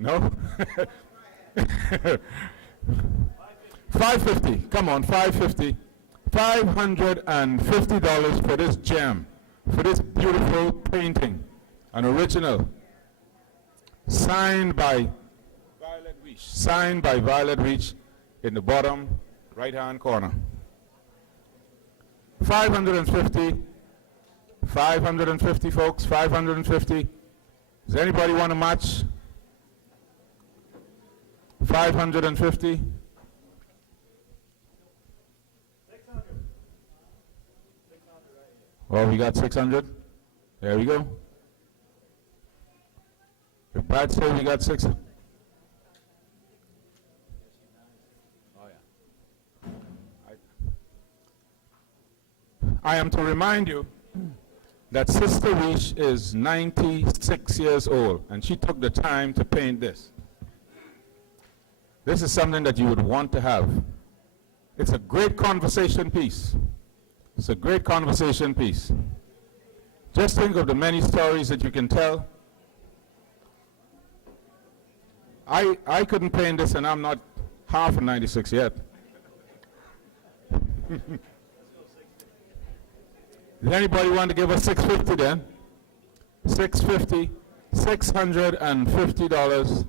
No? 550. Come on, 550. $550 for this gem, for this beautiful painting, an original, signed by Violet Reach. Signed by Violet Reach in the bottom right-hand corner. 550. 550, folks. 550. Does anybody want to match? 550. 600. Well, we got 600. There we go. If Brad says we got 600. Oh, yeah. I am to remind you that Sister Wish is 96 years old, and she took the time to paint this. This is something that you would want to have. It's a great conversation piece. It's a great conversation piece. Just think of the many stories that you can tell. I couldn't paint this, and I'm not half of 96 yet. Does anybody want to give us 650 then? 650, $650.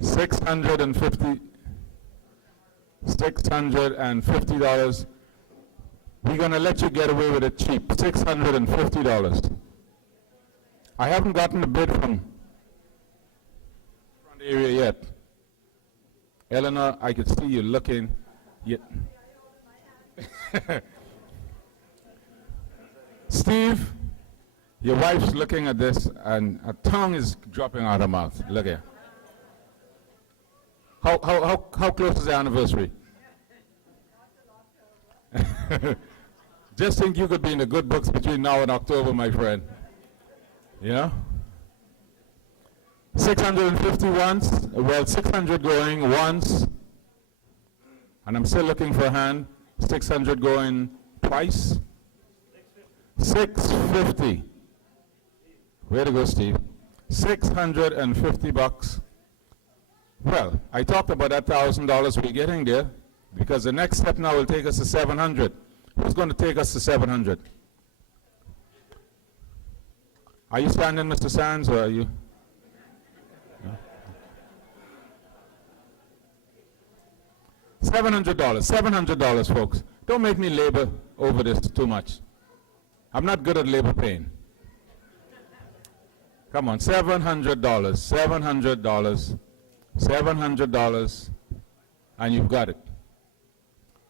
$650. We're going to let you get away with it cheap. $650. I haven't gotten a bid from front area yet. Eleanor, I could see you looking. Steve, your wife's looking at this, and her tongue is dropping out her mouth. Look here. How close is the anniversary? Just think you could be in the good books between now and October, my friend. You know? 650 once, well, 600 going once, and I'm still looking for a hand. 600 going twice. 650. Way to go, Steve. 650 bucks. Well, I talked about that $1,000 we're getting there, because the next step now will take us to 700. Who's going to take us to 700? Are you standing, Mr. Sands, or are you? $700, $700, folks. Don't make me labor over this too much. I'm not good at labor pain. Come on, $700, $700, $700, and you've got it.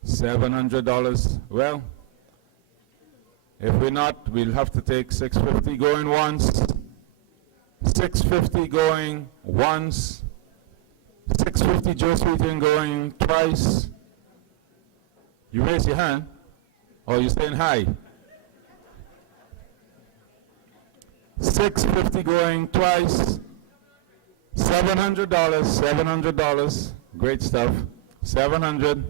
$700. Well, if we're not, we'll have to take 650 going once, 650 going once, 650 Joe Sweetin going twice. You raise your hand, or you saying hi. 650 going twice. $700, $700. Great stuff. 700.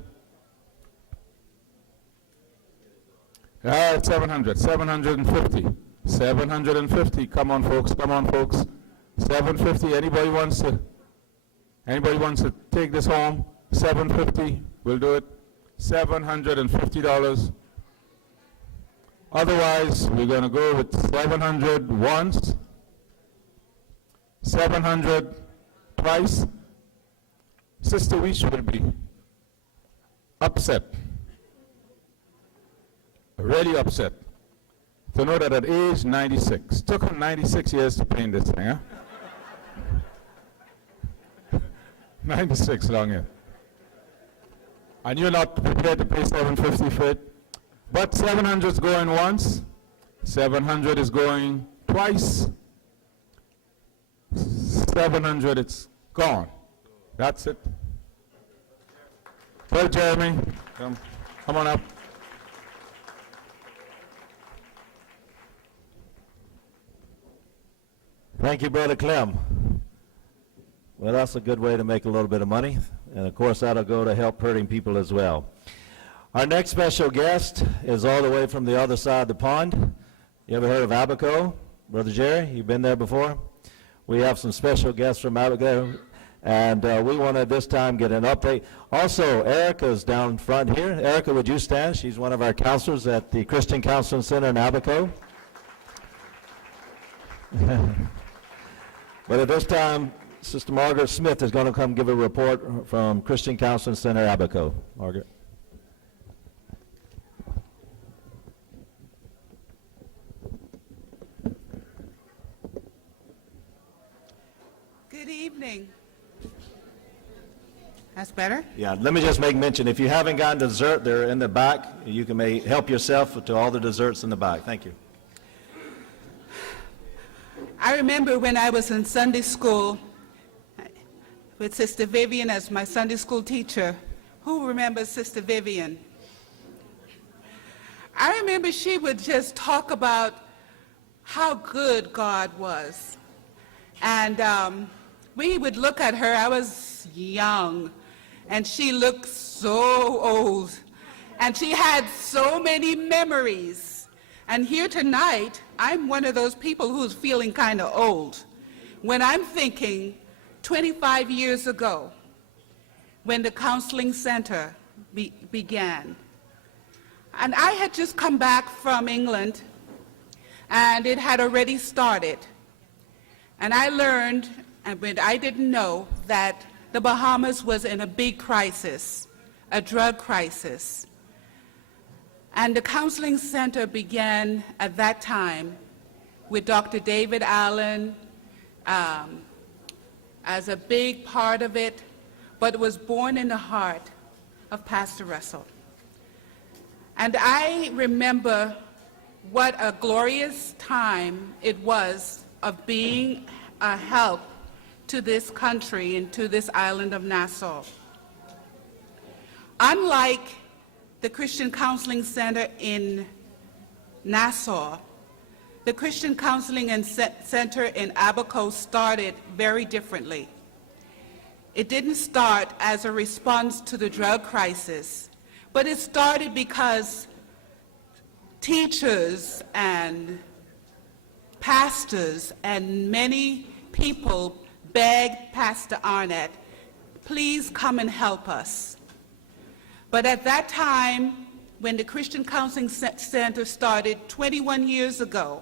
All right, 700, 750. 750. Come on, folks. Come on, folks. 750. Anybody wants to take this home? 750. We'll do it. $750. Otherwise, we're going to go with 700 once, 700 twice. Sister Wish will be upset, really upset, to know that at age 96, took her 96 years to paint this thing, huh? 96 long years. And you're not prepared to pay 750 for it. But 700 is going once, 700 is going twice, 700 it's gone. That's it. Well, Jeremy, come on up. Thank you, Brother Clem. Well, that's a good way to make a little bit of money. And of course, that'll go to help hurting people as well. Our next special guest is all the way from the other side of the pond. You ever heard of Abaco? Brother Jerry, you've been there before? We have some special guests from Abaco, and we want to this time get an update. Also, Erica's down front here. Erica, would you stand? She's one of our counselors at the Christian Counseling Center in Abaco. But at this time, Sister Margaret Smith is going to come give a report from Christian Counseling Center, Abaco. Margaret. Good evening. That's better? Yeah, let me just make mention, if you haven't gotten dessert, they're in the back. You can help yourself to all the desserts in the back. Thank you. I remember when I was in Sunday school with Sister Vivian as my Sunday school teacher. Who remembers Sister Vivian? I remember she would just talk about how good God was. And we would look at her. I was young, and she looked so old. And she had so many memories. And here tonight, I'm one of those people who's feeling kind of old. When I'm thinking 25 years ago, when the counseling center began, and I had just come back from England, and it had already started. And I learned, and I didn't know, that the Bahamas was in a big crisis, a drug crisis. And the counseling center began at that time with Dr. David Allen as a big part of it, but it was born in the heart of Pastor Russell. And I remember what a glorious time it was of being a help to this country and to this island of Nassau. Unlike the Christian Counseling Center in Nassau, the Christian Counseling Center in Abaco started very differently. It didn't start as a response to the drug crisis, but it started because teachers and pastors and many people begged Pastor Arnett, please come and help us. But at that time, when the Christian Counseling Center started 21 years ago,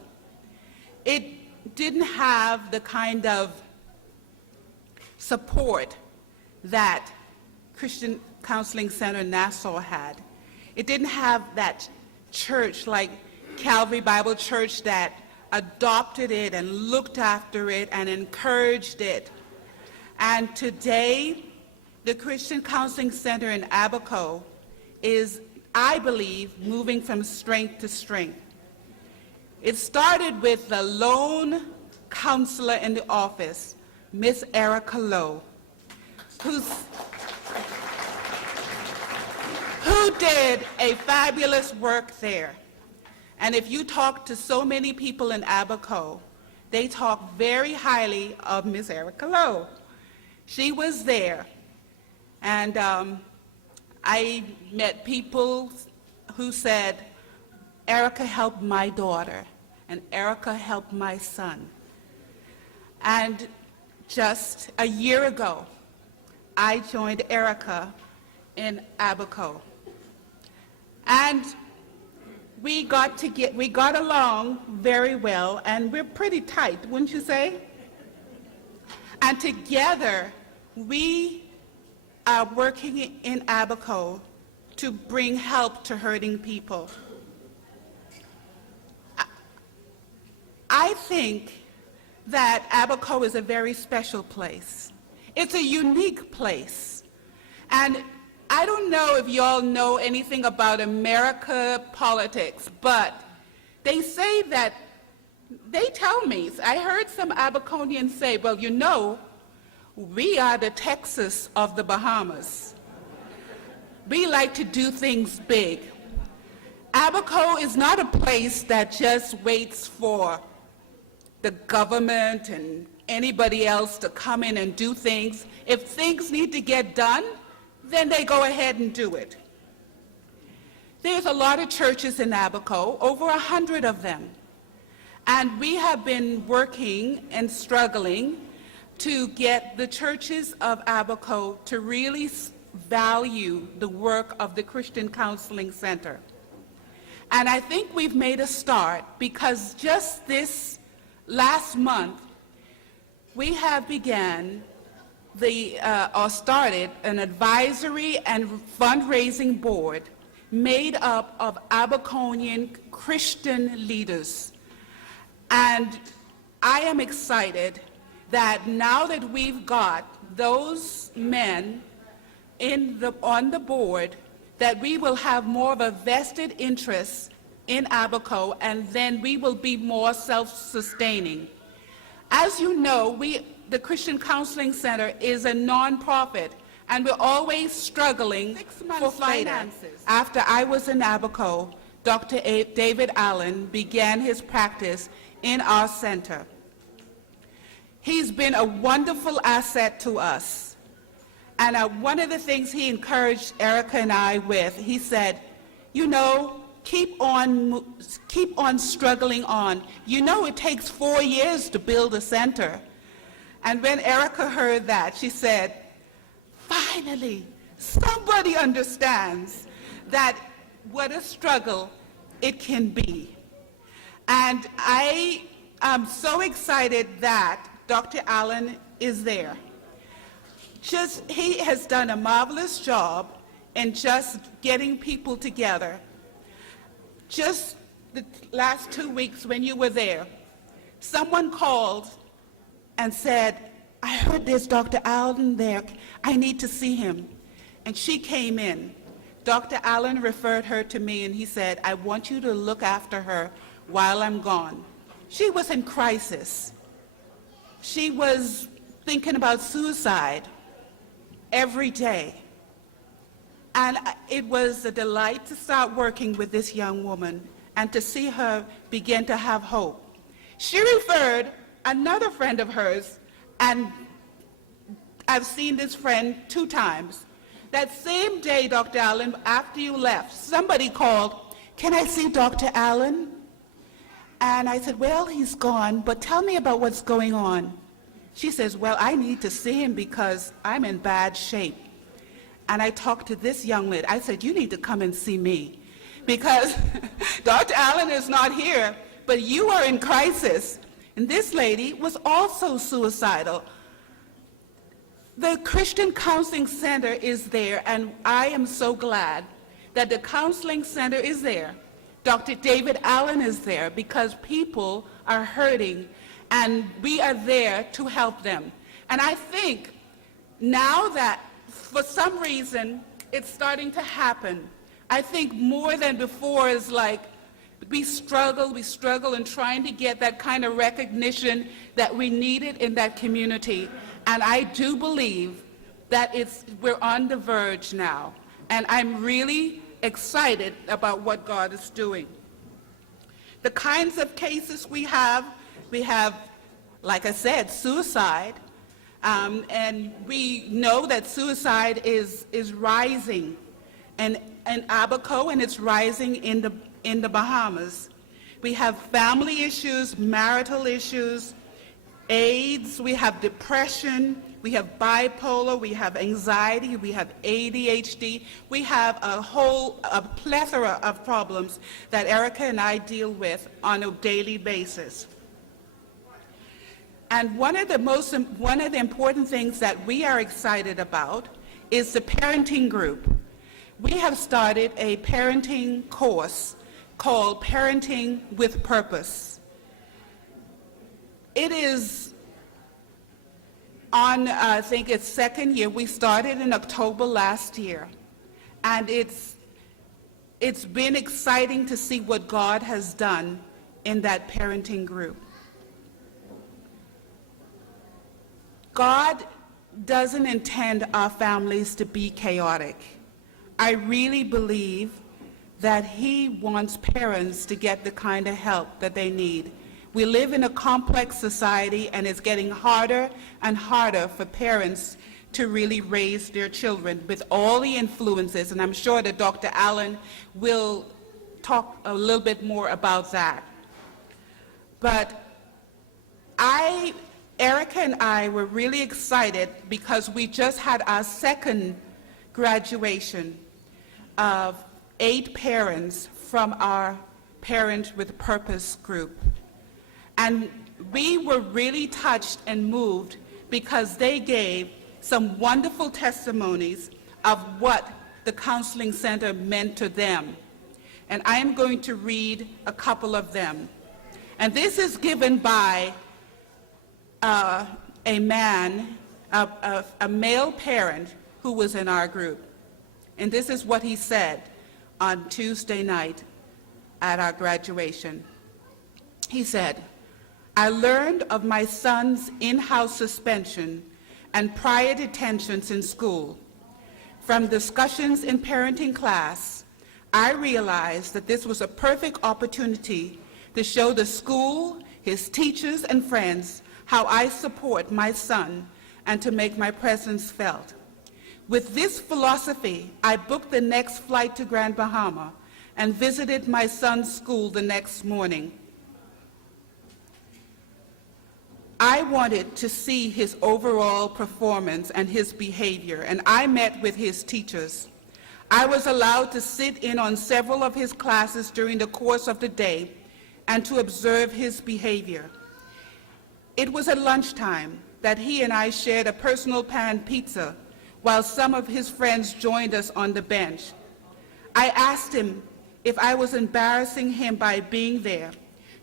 it didn't have the kind of support that Christian Counseling Center Nassau had. It didn't have that church like Calvary Bible Church that adopted it and looked after it and encouraged it. And today, the Christian Counseling Center in Abaco is, I believe, moving from strength to strength. It started with the lone counselor in the office, Miss Erica Lowe, who did a fabulous work there. And if you talk to so many people in Abaco, they talk very highly of Miss Erica Lowe. She was there. And I met people who said, Erica helped my daughter, and Erica helped my son. And just a year ago, I joined Erica in Abaco. And we got along very well, and we're pretty tight, wouldn't you say? And together, we are working in Abaco to bring help to hurting people. I think that Abaco is a very special place. It's a unique place. And I don't know if y'all know anything about America politics, but they say that, they tell me, I heard some Abaconians say, well, you know, we are the Texas of the Bahamas. We like to do things big. Abaco is not a place that just waits for the government and anybody else to come in and do things. If things need to get done, then they go ahead and do it. There's a lot of churches in Abaco, over 100 of them. And we have been working and struggling to get the churches of Abaco to really value the work of the Christian Counseling Center. And I think we've made a start, because just this last month, we have began or started an advisory and fundraising board made up of Abaconian Christian leaders. And I am excited that now that we've got those men on the board, that we will have more of a vested interest in Abaco, and then we will be more self-sustaining. As you know, the Christian Counseling Center is a nonprofit, and we're always struggling for finances. After I was in Abaco, Dr. David Allen began his practice in our center. He's been a wonderful asset to us. And one of the things he encouraged Erica and I with, he said, you know, keep on struggling on. You know, it takes 4 years to build a center. And when Erica heard that, she said, finally, somebody understands that what a struggle it can be. And I am so excited that Dr. Allen is there. He has done a marvelous job in just getting people together. Just the last 2 weeks when you were there, someone called and said, I heard there's Dr. Allen there. I need to see him. And she came in. Dr. Allen referred her to me, and he said, I want you to look after her while I'm gone. She was in crisis. She was thinking about suicide every day. And it was a delight to start working with this young woman and to see her begin to have hope. She referred another friend of hers, and I've seen this friend 2 times. That same day, Dr. Allen, after you left, somebody called, can I see Dr. Allen? And I said, well, he's gone, but tell me about what's going on. She says, well, I need to see him because I'm in bad shape. And I talked to this young lady. I said, you need to come and see me because Dr. Allen is not here, but you are in crisis. And this lady was also suicidal. The Christian Counseling Center is there, and I am so glad that the Counseling Center is there. Dr. David Allen is there because people are hurting, and we are there to help them. And I think now that for some reason it's starting to happen, I think more than before is like we struggle in trying to get that kind of recognition that we needed in that community. And I do believe that we're on the verge now. And I'm really excited about what God is doing. The kinds of cases we have, like I said, suicide. And we know that suicide is rising in Abaco, and it's rising in the Bahamas. We have family issues, marital issues, AIDS, we have depression, we have bipolar, we have anxiety, we have ADHD. We have a plethora of problems that Erica and I deal with on a daily basis. And one of the important things that we are excited about is the parenting group. We have started a parenting course called Parenting with Purpose. It is on, I think its 2nd year. We started in October last year. And it's been exciting to see what God has done in that parenting group. God doesn't intend our families to be chaotic. I really believe that He wants parents to get the kind of help that they need. We live in a complex society, and it's getting harder and harder for parents to really raise their children with all the influences, and I'm sure that Dr. Allen will talk a little bit more about that. But Erica and I were really excited because we just had our second graduation of 8 parents from our Parent with Purpose group. And we were really touched and moved because they gave some wonderful testimonies of what the counseling center meant to them. And I am going to read a couple of them. And this is given by a man, a male parent who was in our group. And this is what he said on Tuesday night at our graduation. He said, "I learned of my son's in-house suspension and prior detentions in school. From discussions in parenting class, I realized that this was a perfect opportunity to show the school, his teachers and friends how I support my son and to make my presence felt. With this philosophy, I booked the next flight to Grand Bahama and visited my son's school the next morning. I wanted to see his overall performance and his behavior, and I met with his teachers. I was allowed to sit in on several of his classes during the course of the day and to observe his behavior. It was at lunchtime that he and I shared a personal pan pizza while some of his friends joined us on the bench. I asked him if I was embarrassing him by being there,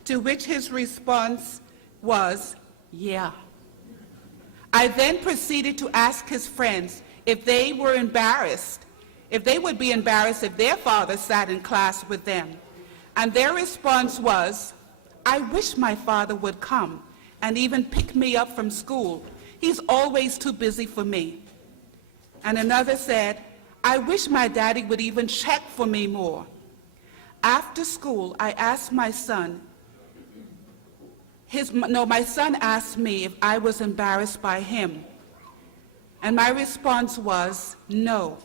to which his response was, "Yeah." I then proceeded to ask his friends if they were embarrassed, if they would be embarrassed if their father sat in class with them. And their response was, "I wish my father would come and even pick me up from school. He's always too busy for me." And another said, "I wish my daddy would even check for me more." After school, I asked my son, my son asked me if I was embarrassed by him. And my response was, no.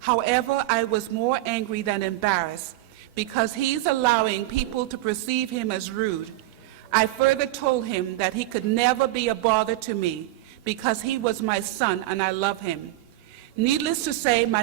However, I was more angry than embarrassed because he's allowing people to perceive him as rude. I further told him that he could never be a bother to me because he was my son and I love him. Needless to say, my